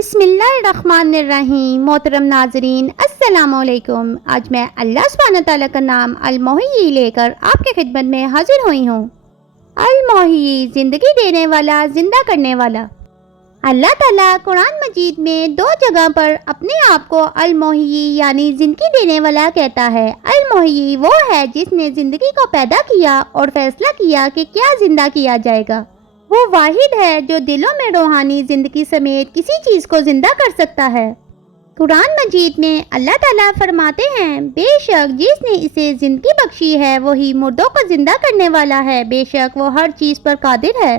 بسم اللہ الرحمن الرحیم۔ محترم ناظرین السلام علیکم۔ آج میں اللہ سبحانہ تعالیٰ کا نام المحیی لے کر آپ کے خدمت میں حاضر ہوئی ہوں۔ المحیی، زندگی دینے والا، زندہ کرنے والا۔ اللہ تعالیٰ قرآن مجید میں 2 جگہ پر اپنے آپ کو المحیی یعنی زندگی دینے والا کہتا ہے۔ المحیی وہ ہے جس نے زندگی کو پیدا کیا اور فیصلہ کیا کہ کیا زندہ کیا جائے گا۔ وہ واحد ہے جو دلوں میں روحانی زندگی سمیت کسی چیز کو زندہ کر سکتا ہے۔ قرآن مجید میں اللہ تعالیٰ فرماتے ہیں، بے شک جس نے اسے زندگی بخشی ہے وہی مردوں کو زندہ کرنے والا ہے، بے شک وہ ہر چیز پر قادر ہے۔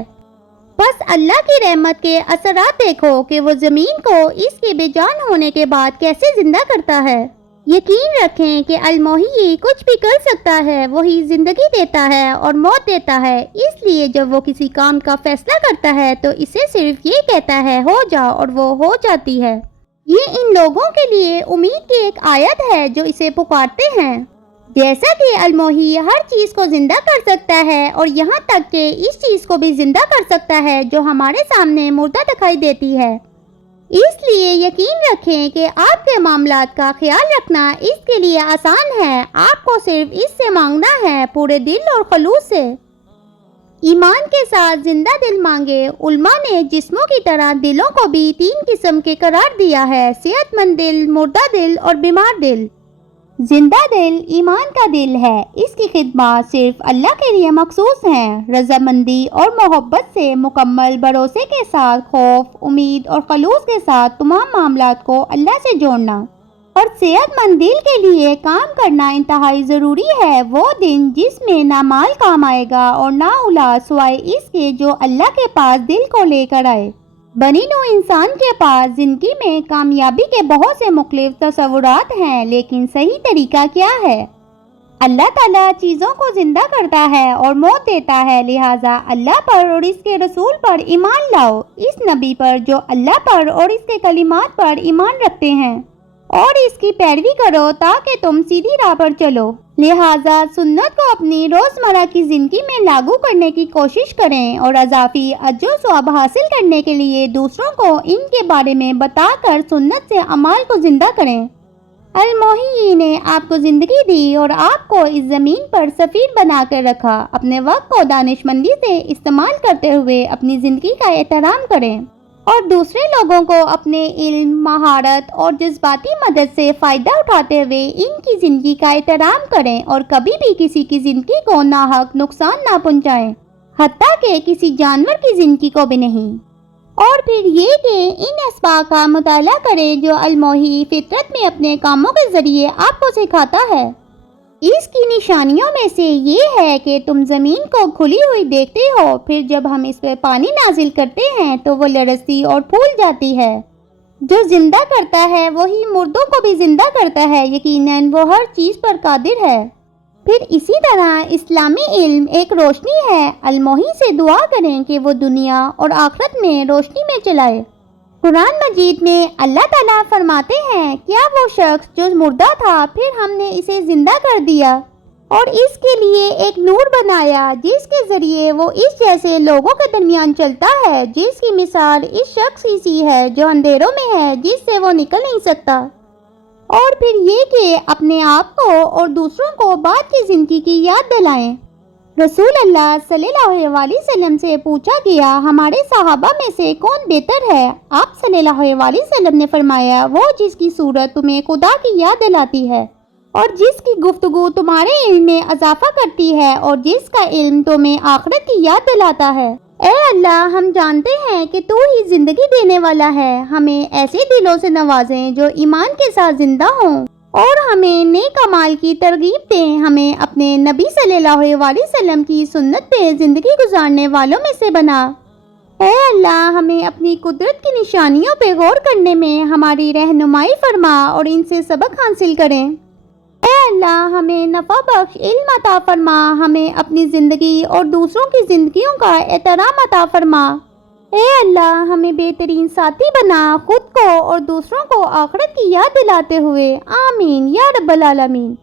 بس اللہ کی رحمت کے اثرات دیکھو کہ وہ زمین کو اس کے بے جان ہونے کے بعد کیسے زندہ کرتا ہے۔ یقین رکھیں کہ المحیی کچھ بھی کر سکتا ہے، وہی زندگی دیتا ہے اور موت دیتا ہے۔ اس لیے جب وہ کسی کام کا فیصلہ کرتا ہے تو اسے صرف یہ کہتا ہے ہو جا اور وہ ہو جاتی ہے۔ یہ ان لوگوں کے لیے امید کی ایک آیت ہے جو اسے پکارتے ہیں۔ جیسا کہ المحیی ہر چیز کو زندہ کر سکتا ہے اور یہاں تک کہ اس چیز کو بھی زندہ کر سکتا ہے جو ہمارے سامنے مردہ دکھائی دیتی ہے، اس لیے یقین رکھیں کہ آپ کے معاملات کا خیال رکھنا اس کے لیے آسان ہے۔ آپ کو صرف اس سے مانگنا ہے، پورے دل اور خلوص سے۔ ایمان کے ساتھ زندہ دل مانگے۔ علماء نے جسموں کی طرح دلوں کو بھی 3 قسم کے قرار دیا ہے: صحت مند دل، مردہ دل اور بیمار دل۔ زندہ دل ایمان کا دل ہے۔ اس کی خدمات صرف اللہ کے لیے مخصوص ہیں۔ رضامندی اور محبت سے مکمل بھروسے کے ساتھ خوف، امید اور خلوص کے ساتھ تمام معاملات کو اللہ سے جوڑنا اور صحت مند دل کے لیے کام کرنا انتہائی ضروری ہے۔ وہ دن جس میں نہ مال کام آئے گا اور نہ اولاد سوائے اس کے جو اللہ کے پاس دل کو لے کر آئے۔ بنی نوع انسان کے پاس زندگی میں کامیابی کے بہت سے مختلف تصورات ہیں، لیکن صحیح طریقہ کیا ہے؟ اللہ تعالیٰ چیزوں کو زندہ کرتا ہے اور موت دیتا ہے، لہٰذا اللہ پر اور اس کے رسول پر ایمان لاؤ، اس نبی پر جو اللہ پر اور اس کے کلمات پر ایمان رکھتے ہیں، اور اس کی پیروی کرو تاکہ تم سیدھی راہ پر چلو۔ لہٰذا سنت کو اپنی روزمرہ کی زندگی میں لاگو کرنے کی کوشش کریں اور اضافی اجر و ثواب حاصل کرنے کے لیے دوسروں کو ان کے بارے میں بتا کر سنت سے اعمال کو زندہ کریں۔ المحیی نے آپ کو زندگی دی اور آپ کو اس زمین پر سفیر بنا کر رکھا۔ اپنے وقت کو دانش مندی سے استعمال کرتے ہوئے اپنی زندگی کا احترام کریں اور دوسرے لوگوں کو اپنے علم، مہارت اور جذباتی مدد سے فائدہ اٹھاتے ہوئے ان کی زندگی کا احترام کریں اور کبھی بھی کسی کی زندگی کو ناحق نقصان نہ پہنچائیں، حتیٰ کہ کسی جانور کی زندگی کو بھی نہیں۔ اور پھر یہ کہ ان اسباق کا مطالعہ کریں جو المحیی فطرت میں اپنے کاموں کے ذریعے آپ کو سکھاتا ہے۔ اس کی نشانیوں میں سے یہ ہے کہ تم زمین کو کھلی ہوئی دیکھتے ہو، پھر جب ہم اس پہ پانی نازل کرتے ہیں تو وہ لرزتی اور پھول جاتی ہے۔ جو زندہ کرتا ہے وہی مردوں کو بھی زندہ کرتا ہے، یقیناً وہ ہر چیز پر قادر ہے۔ پھر اسی طرح اسلامی علم ایک روشنی ہے۔ المحیی سے دعا کریں کہ وہ دنیا اور آخرت میں روشنی میں چلائے۔ قرآن مجید میں اللہ تعالیٰ فرماتے ہیں، کیا وہ شخص جو مردہ تھا پھر ہم نے اسے زندہ کر دیا اور اس کے لیے ایک نور بنایا جس کے ذریعے وہ اس جیسے لوگوں کے درمیان چلتا ہے، جس کی مثال اس شخص کی سی ہے جو اندھیروں میں ہے جس سے وہ نکل نہیں سکتا۔ اور پھر یہ کہ اپنے آپ کو اور دوسروں کو بعد کی زندگی کی یاد دلائیں۔ رسول اللہ صلی اللہ علیہ وسلم سے پوچھا گیا، ہمارے صحابہ میں سے کون بہتر ہے؟ آپ صلی اللہ علیہ وسلم نے فرمایا، وہ جس کی صورت تمہیں خدا کی یاد دلاتی ہے اور جس کی گفتگو تمہارے علم میں اضافہ کرتی ہے اور جس کا علم تمہیں آخرت کی یاد دلاتا ہے۔ اے اللہ، ہم جانتے ہیں کہ تو ہی زندگی دینے والا ہے، ہمیں ایسے دلوں سے نوازیں جو ایمان کے ساتھ زندہ ہوں اور ہمیں نیک اعمال کی ترغیب دیں، ہمیں اپنے نبی صلی اللہ علیہ وسلم کی سنت پہ زندگی گزارنے والوں میں سے بنا۔ اے اللہ، ہمیں اپنی قدرت کی نشانیوں پہ غور کرنے میں ہماری رہنمائی فرما اور ان سے سبق حاصل کریں۔ اے اللہ، ہمیں نفع بخش علم عطا فرما، ہمیں اپنی زندگی اور دوسروں کی زندگیوں کا احترام عطا فرما۔ اے اللہ، ہمیں بہترین ساتھی بنا، خود کو اور دوسروں کو آخرت کی یاد دلاتے ہوئے۔ آمین یا رب العالمین۔